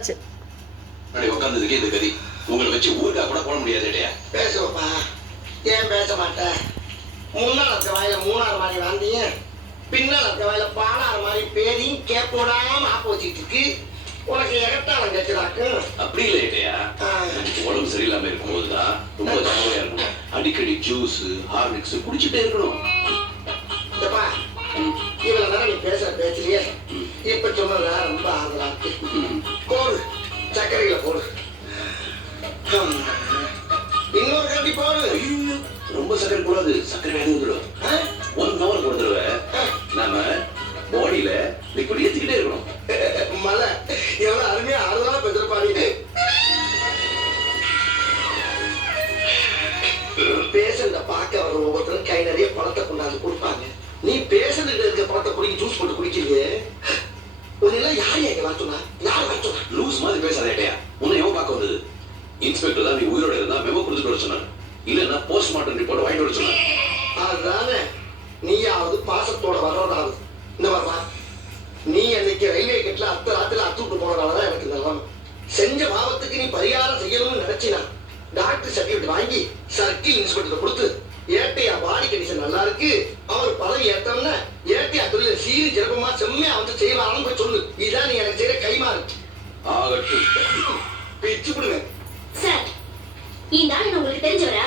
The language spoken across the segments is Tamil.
உட்கார்ந்ததுக்கு இந்த கதி உங்களை வச்சு ஊருக்கா கூட போட முடியாது. பேசுவப்பா, ஏன் பேச மாட்டேன்? முன்னாள் இருக்க வாயில மூணாறு மாதிரி வாந்திய, பின்னால் இருக்க வாயில பாலாறு மாதிரி பேரையும் கேப்போடாம ஆப்ப வச்சுட்டு இருக்கு. உனக்கு எகட்டாலம் கேட்கிறாக்கு. அப்படி இல்லை ஏட்டையா, உடம்பு சரியில்லாம இருக்கும் போதுதான் ரொம்ப ஜாலியா இருக்கணும். அடிக்கடி ஜூஸ் ஹார்லிக்ஸ் குடிச்சுட்டே இருக்கணும். இவ்வளவு நேரம் நீ பேசுற பேச்சிலேயே இப்ப சொன்னதா ரொம்ப ஆதரா இருக்கு. போடு, சர்க்கரையில போடு, இன்னொரு கண்டி போடு. ரொம்ப சர்க்கரை கூடாது, சர்க்கரை வேணும் வந்துடும். 1 hour ஒரு தடவை நாம பாடியில லிக்விட் ஏத்திக்கிட்டே இருக்கணும். மலை எவ்வளவு அருமையா ஆறுதலா பேசுறப்பாடி. பேசுறத பார்க்க வர ஒவ்வொருத்தரும் கை நிறைய பணத்தை கொண்டாந்து கொடுப்பாங்க. நீ பேசுறதுல இருக்க பணத்தை குடிக்க ஜூஸ் போட்டு குடிக்கிறீங்க. உன்னெல்லாம் யார் எங்க வர சொன்னா? யார் வர சொன்னா? லூஸ் மாதிரி பேசாத ஏட்டையா. உன்னை எவன் பார்க்க வந்தது? இன்ஸ்பெக்டர் தான் நீ உயிரோட இருந்தா மெமோ கொடுத்துட்டு வர சொன்னார். இல்லன்னா போஸ்ட்மார்ட்டம் ரிப்போர்ட் வாங்கிட்டு வர சொன்னார். அதுதானே, நீயாவது பாசத்தோட வர்றதாவது. இந்த வரமா, நீ அன்னைக்கு ரயில்வே கேட்ல அத்த ராத்திரில அத்துட்டு போனதாலதான் எனக்கு நல்லம். செஞ்ச பாவத்துக்கு நீ பரிகாரம் செய்யணும்னு நினைச்சினா டாக்டர் சர்டிபிகேட் வாங்கி சர்க்கிள் இன்ஸ்பெக்டர் கொடுத்து, ஏட்டையா பாடி கண்டிஷன் நல்லா இருக்கு, அவர் பதவி ஏத்தம்னா ஏட்டையா தொழில சீரி சிறப்பமா செம்மையா வந்து செய்வாரான்னு போய் சொல்லு. இதுதான் நீ எனக்கு செய்யற கைமாறு. ஆகட்டும், பிச்சு விடுவேன். சார், இந்த ஆளு உங்களுக்கு தெரிஞ்சவரா?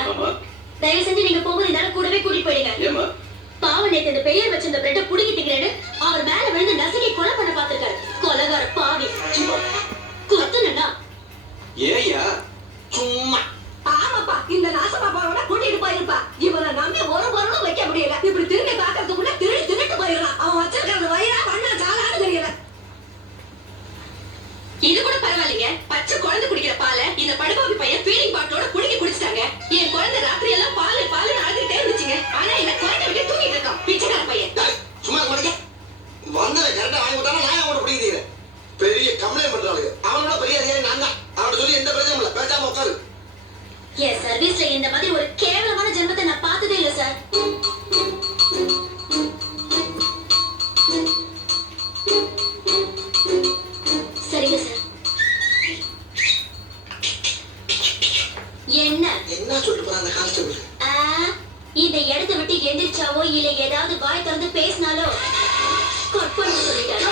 தயவு செஞ்சு நீங்க போகும்போது இந்த ஆளு கூடவே கூட்டிட்டு போயிடுங்க. பாவம் நேத்து இந்த பெயர் வச்சிருந்த பிரெட்டை புடுங்கி திங்கிறேன்னு அவர் மேல விழுந்து நசுக்கி கொலை பண்ண பாத்துருக்காரு. கொலைகார பாவி. குத்துனா ஏயா சும்மா. ஆமாப்பா, இந்த நாசமாப்பாவோட கூட்டிட்டு போயிருப்பா. இவனை நம்பி ஒரு பொருளும் வைக்க முடியல. இப்படி திரும்பி பாக்கிறதுக்குள்ள திருட்டு போயிடலாம். அவன் வச்சிருக்கிறது வயிறா மண்ணா சாலான்னு தெரியல. இது கூட பரவாயில்லைங்க. பச்சை குழந்தை குடிக்கிற பாலை இந்த படுபாவி பையன் ஃபீடிங் பாட்டோட புடுங்கி குடிச்சிட்டாங்க. என் குழந்தை ராத்திரி எல்லாம் பால் அழுதுட்டே இருந்துச்சுங்க. ஆனா என்ன குழந்தை விட்டு தூங்கிட்டு இருக்கான் பிச்சைக்கார பையன். சும்மா மாட்டேங்க. வந்ததை கரெக்டா வாங்கி விட்டாலும் நான் அவனை பிடிக்கிறீங்க. பெரிய கம்ப்ளைண்ட் பண்றாங்க. அவனோட பெரிய அதிகாரி நான் தான். அவனை சொல்லி எந்த பிரச்சனையும் இல்லை. பேசாம உட்காரு. என் சர்வீஸ்ல இந்த மாதிரி ஒரு கேவலமான ஜென்மத்தை நான் பார்த்ததே இல்லை சார். சரிங்க சார். என்ன சொல்லிட்டு போற அந்த கான்ஸ்டபிள்? இந்த இடத்தை விட்டு எந்திரிச்சாவோ இல்ல ஏதாவது வாய் திறந்து பேசினாலோ கட் பண்ண சொல்லிட்டாரு.